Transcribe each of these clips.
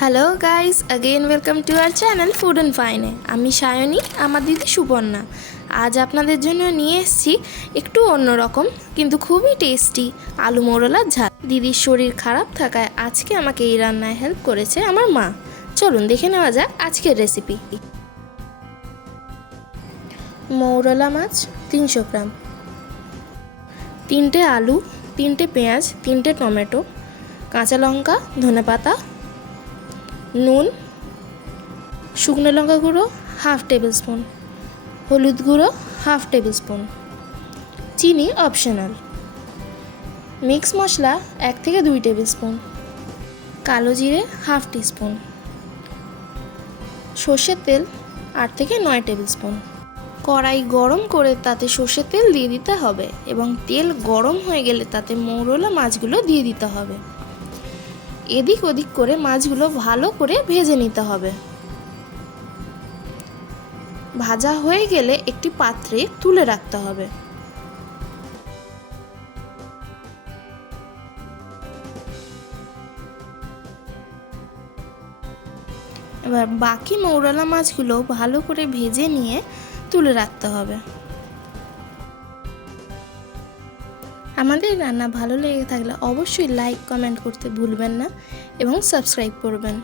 Hello guys, again welcome to our channel food and ফাইনে। আমি সায়নী, আমার দিদি সুপর্ণা। আজ আপনাদের জন্য নিয়ে এসেছি একটু অন্যরকম কিন্তু খুবই টেস্টি আলু মোরলার ঝাল। দিদির শরীর খারাপ থাকায় আজকে আমাকে এই রান্নায় হেল্প করেছে আমার মা। চলুন দেখে নেওয়া যাক আজকের রেসিপি। মৌরলা মাছ 300 গ্রাম, 3টে আলু, 3টে পেঁয়াজ, 3টে টমেটো, কাঁচা লঙ্কা, ধনেপাতা, নুন, শুকনো লঙ্কা গুঁড়ো 1/2 টেবিল স্পুন, হলুদ গুঁড়ো 1/2 টেবিল স্পুন, চিনি অপশনাল, মিক্স মশলা 1 থেকে 2 টেবিল স্পুন, কালো জিরে 1/2 টিস্পুন, সর্ষের তেল 8 থেকে 9 টেবিল স্পুন। কড়াই গরম করে তাতে সর্ষের তেল দিয়ে দিতে হবে এবং তেল গরম হয়ে গেলে তাতে মৌরলা মাছগুলো দিয়ে দিতে হবে। এদিক ওদিক করে মাছগুলো ভালো করে ভেজে নিতে হবে। ভাজা হয়ে গেলে একটি পাত্রে তুলে রাখতে হবে। এবার বাকি মৌরলা মাছগুলো ভালো করে ভেজে নিয়ে তুলে রাখতে হবে। আমাদের রান্না ভালো লেগে থাকলে অবশ্যই লাইক কমেন্ট করতে ভুলবেন না এবং সাবস্ক্রাইব করবেন।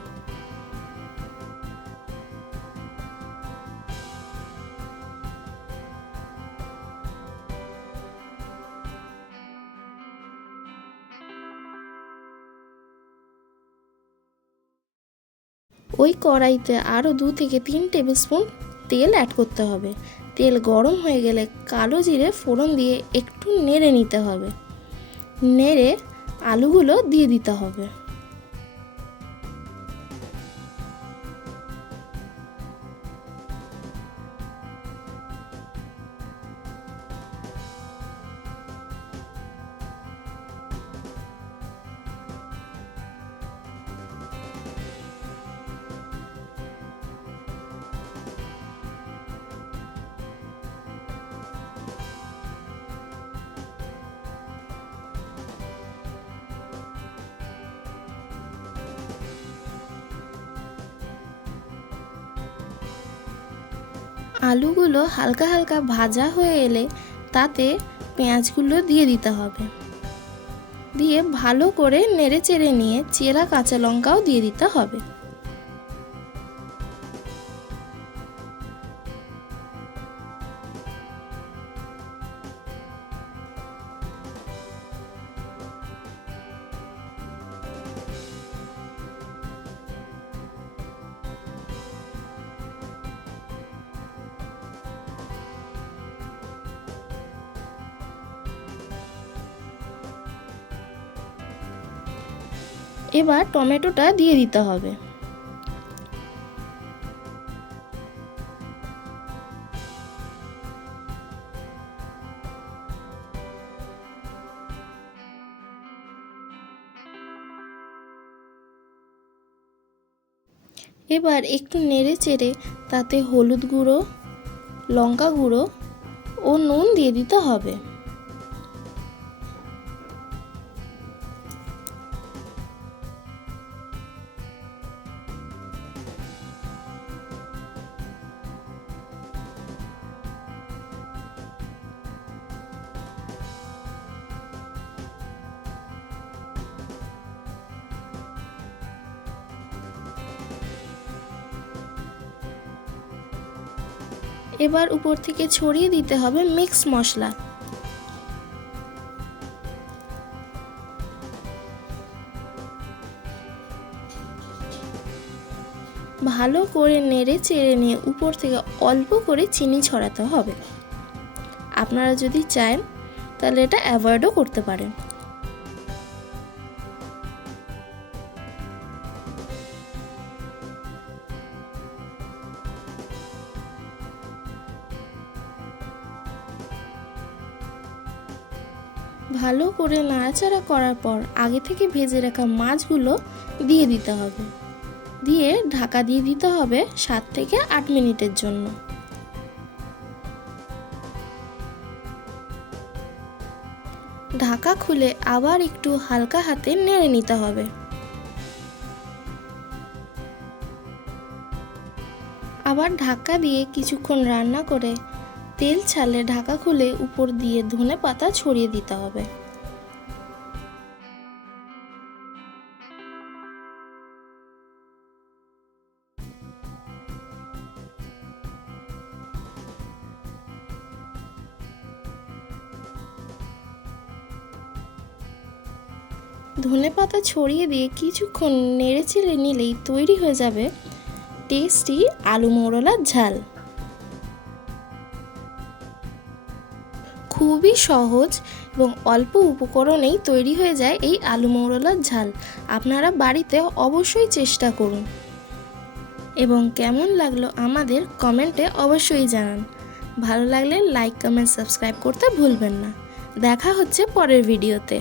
ওই কড়াইতে আরও 2 থেকে 3 টেবিল স্পুন তেল অ্যাড করতে হবে। তেল গরম হয়ে গেলে কালো জিরে ফোড়ন দিয়ে একটু নেড়ে নিতে হবে। নেড়ে আলুগুলো দিয়ে দিতে হবে। আলুগুলো হালকা হালকা ভাজা হয়ে এলে তাতে পেঁয়াজগুলো দিয়ে দিতে হবে। দিয়ে ভালো করে নেড়ে চেড়ে নিয়ে চেরা কাঁচা লঙ্কাও দিয়ে দিতে হবে। এবার টমেটোটা দিয়ে দিতে হবে। এবার একটু নেড়ে চেড়ে তাতে হলুদ গুঁড়ো, লঙ্কা গুঁড়ো ও নুন দিয়ে দিতে হবে। এবার উপর থেকে ছড়িয়ে দিতে হবে মিক্স মশলা। ভালো করে নেড়ে চেড়ে নিয়ে উপর থেকে অল্প করে চিনি ছড়াতে হবে। আপনারা যদি চান তাহলে এটা অ্যাভয়েডও করতে পারেন। ভালো করে নাড়াচাড়া করার পর আগে থেকে ভেজে রাখা মাছগুলো দিয়ে দিতে হবে। দিয়ে ঢাকা দিয়ে দিতে হবে 7 থেকে 8 মিনিটের জন্য। ঢাকা খুলে আবার একটু হালকা হাতে নেড়ে নিতে হবে। আবার ঢাকা দিয়ে কিছুক্ষণ রান্না করে তেল ছাড়লে ঢাকা খুলে উপর দিয়ে ধনেপাতা ছড়িয়ে দিতে হবে। ধনেপাতা ছড়িয়ে দিয়ে কিছুক্ষণ নেড়েচেড়ে নিলেই তৈরি হয়ে যাবে টেস্টি আলু মৌরলার ঝাল। খুবই সহজ এবং অল্প উপকরণেই তৈরি হয়ে যায় এই আলু মৌরলার ঝাল। আপনারা বাড়িতে অবশ্যই চেষ্টা করুন এবং কেমন লাগলো আমাদের কমেন্টে অবশ্যই জানান। ভালো লাগলে লাইক, কমেন্ট, সাবস্ক্রাইব করতে ভুলবেন না। দেখা হচ্ছে পরের ভিডিওতে।